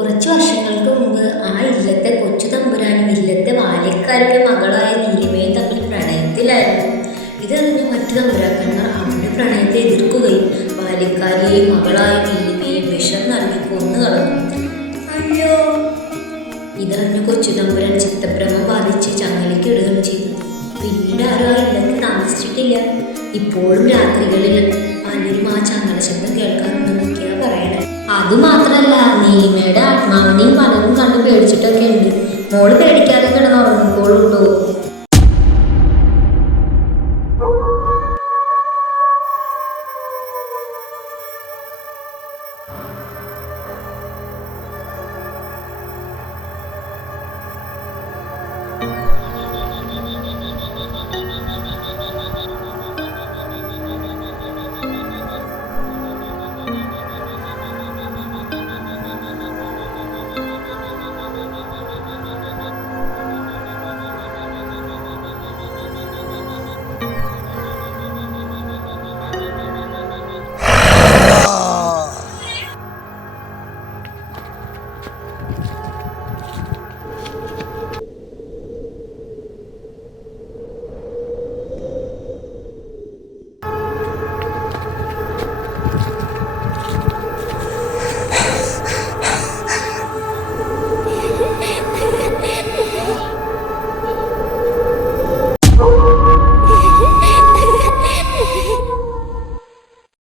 കുറച്ചു വർഷങ്ങൾക്ക് മുമ്പ് ആ ഇല്ലത്തെ കൊച്ചു തമ്പുരാനും ഇല്ലത്തെ ബാല്യക്കാരുടെ മകളായ നീലിമയും തമ്മിൽ പ്രണയത്തിലായിരുന്നു. ഇതറിഞ്ഞ മറ്റു തമ്പുരാക്കന്മാർ അവരുടെ പ്രണയത്തെ എതിർക്കുകയും ബാല്യക്കാരിയെയും മകളായ നീലിമയെ വിഷം നൽകി കൊന്നുകളഞ്ഞു. അയ്യോ! ഇതറിഞ്ഞ കൊച്ചു തമ്പുരാൻ ചിത്തഭ്രമം ബാധിച്ച് ചങ്ങലയ്ക്കിടുകയും ചെയ്തു. പിന്നീട് ആരും ആ ഇല്ലത്തിൽ താമസിച്ചിട്ടില്ല. ഇപ്പോഴും രാത്രികളിൽ പലരും ആ ചങ്ങല ശബ്ദം കേൾക്കാറുണ്ടെന്നൊക്കെയാ പറയണേ. അതുമാത്രല്ല, നീലിമയുടെ ആത്മാവിനെയും പലരും കണ്ട് പേടിച്ചിട്ടൊക്കെ ഉണ്ട്. മോള് പേടിക്കാതെ കിടന്നുറങ്ങിക്കോളൂ കേട്ടോ.